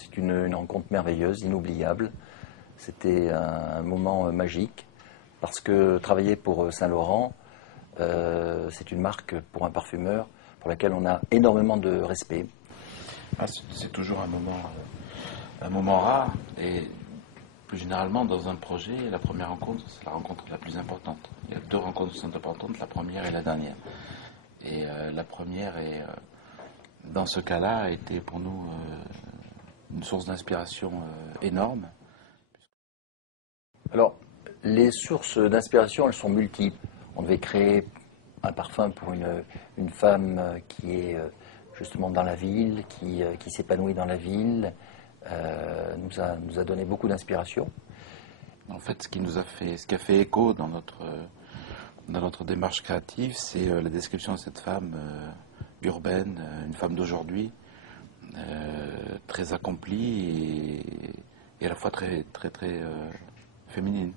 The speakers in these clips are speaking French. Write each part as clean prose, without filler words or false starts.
C'est une rencontre merveilleuse, inoubliable. C'était un moment magique parce que travailler pour Saint-Laurent, c'est une marque pour un parfumeur pour laquelle on a énormément de respect. C'est toujours un moment rare et plus généralement dans un projet, la première rencontre, c'est la rencontre la plus importante. Il y a deux rencontres qui sont importantes, la première et la dernière. Et la première, dans ce cas-là, a été pour nous une source d'inspiration énorme. Alors, les sources d'inspiration, elles sont multiples. On devait créer un parfum pour une femme qui est justement dans la ville, qui s'épanouit dans la ville, nous a donné beaucoup d'inspiration. En fait, ce qui a fait écho dans notre démarche créative, c'est la description de cette femme urbaine, une femme d'aujourd'hui, très accomplie et à la fois très féminine.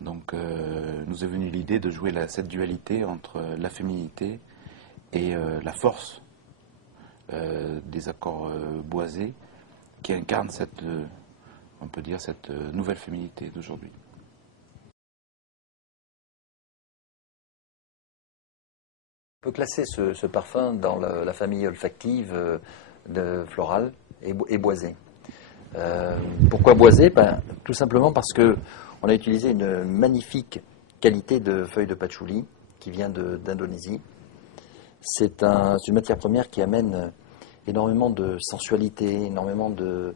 Donc, nous est venue l'idée de jouer cette dualité entre la féminité et la force des accords boisés qui incarnent on peut dire, cette nouvelle féminité d'aujourd'hui. On peut classer ce parfum dans la famille olfactive de floral et boisé. Pourquoi boisé? Tout simplement parce qu'on a utilisé une magnifique qualité de feuilles de patchouli qui vient d'Indonésie. C'est une matière première qui amène énormément de sensualité, énormément de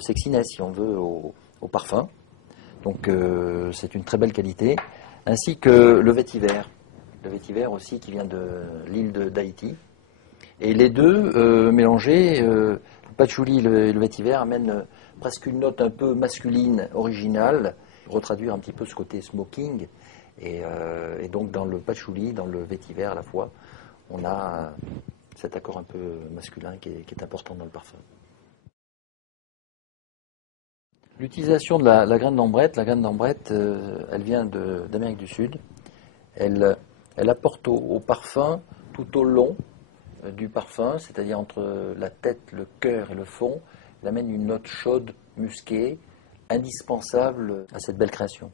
sexiness, si on veut, au parfum. Donc c'est une très belle qualité, ainsi que le vétiver. Le vétiver aussi qui vient de l'île d'Haïti. Et les deux mélangés, le patchouli et le vétiver amènent presque une note un peu masculine, originale, retraduire un petit peu ce côté smoking. Et donc dans le patchouli, dans le vétiver à la fois, on a cet accord un peu masculin qui est important dans le parfum. L'utilisation de la graine d'ambrette, elle vient d'Amérique du Sud. Elle apporte au parfum tout au long du parfum, c'est-à-dire entre la tête, le cœur et le fond, elle amène une note chaude, musquée, indispensable à cette belle création.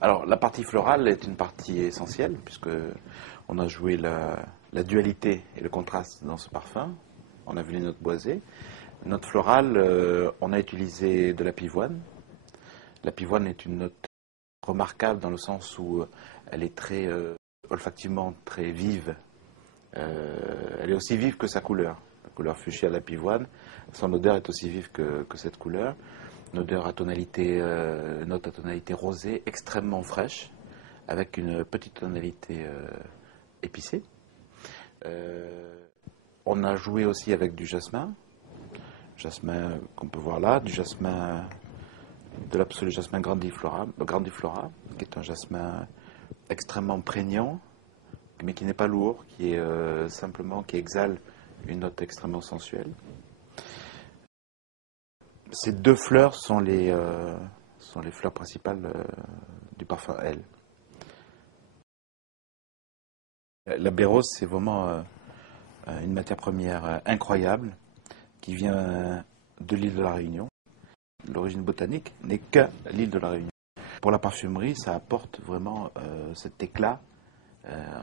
Alors, la partie florale est une partie essentielle, puisque on a joué la dualité et le contraste dans ce parfum. On a vu les notes boisées. Note florale, on a utilisé de la pivoine. La pivoine est une note remarquable dans le sens où elle est très olfactivement très vive. Elle est aussi vive que sa couleur. La couleur fuchsia de la pivoine, son odeur est aussi vive que cette couleur. Une odeur note à tonalité rosée, extrêmement fraîche, avec une petite tonalité épicée. On a joué aussi avec du jasmin qu'on peut voir là, du jasmin de l'absolu jasmin grandiflora, qui est un jasmin extrêmement prégnant, mais qui n'est pas lourd, qui est qui exhale une note extrêmement sensuelle. Ces deux fleurs sont les fleurs principales du parfum L. La bérose, c'est vraiment une matière première incroyable qui vient de l'île de la Réunion. L'origine botanique n'est que l'île de la Réunion. Pour la parfumerie, ça apporte vraiment cet éclat.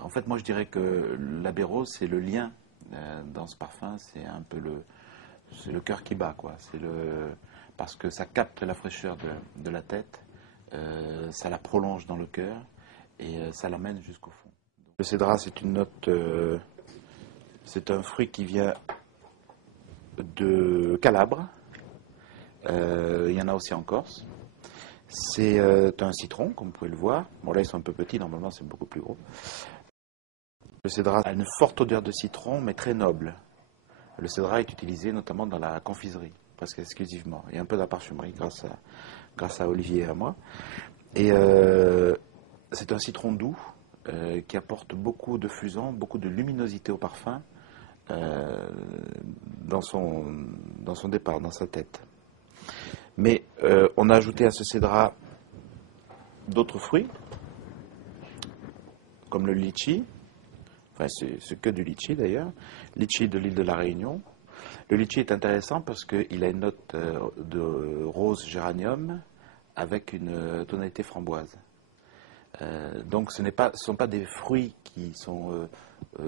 En fait, moi, je dirais que la bérose, c'est le lien dans ce parfum. C'est un peu le cœur qui bat, quoi. Parce que ça capte la fraîcheur de la tête, ça la prolonge dans le cœur et ça l'amène jusqu'au fond. Le cédrat, c'est une note, c'est un fruit qui vient de Calabre. Il y en a aussi en Corse. C'est un citron, comme vous pouvez le voir. Bon, là, ils sont un peu petits, normalement, c'est beaucoup plus gros. Le cédrat a une forte odeur de citron, mais très noble. Le cédrat est utilisé notamment dans la confiserie, presque exclusivement. Et un peu dans la parfumerie, grâce à Olivier et à moi. Et c'est un citron doux qui apporte beaucoup de fusion, beaucoup de luminosité au parfum dans son départ, dans sa tête. Mais on a ajouté à ce cédrat d'autres fruits, comme le litchi. Enfin, c'est que du litchi d'ailleurs. Litchi de l'île de la Réunion. Le litchi est intéressant parce qu'il a une note de rose géranium avec une tonalité framboise. Donc ce ne sont pas des fruits qui sont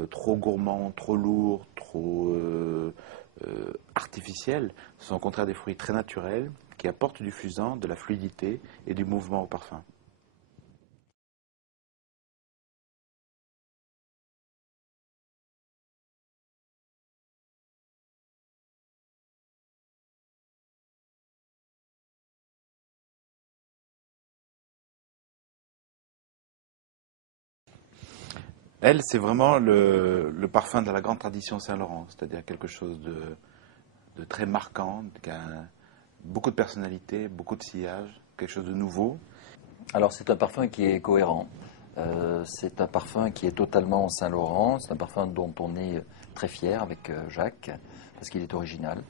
trop gourmands, trop lourds, trop artificiels. Ce sont au contraire des fruits très naturels qui apportent du fusant, de la fluidité et du mouvement au parfum. Elle, c'est vraiment le parfum de la grande tradition Saint-Laurent, c'est-à-dire quelque chose de très marquant, qui a beaucoup de personnalité, beaucoup de sillage, quelque chose de nouveau. Alors c'est un parfum qui est cohérent. C'est un parfum qui est totalement Saint-Laurent. C'est un parfum dont on est très fier avec Jacques, parce qu'il est original.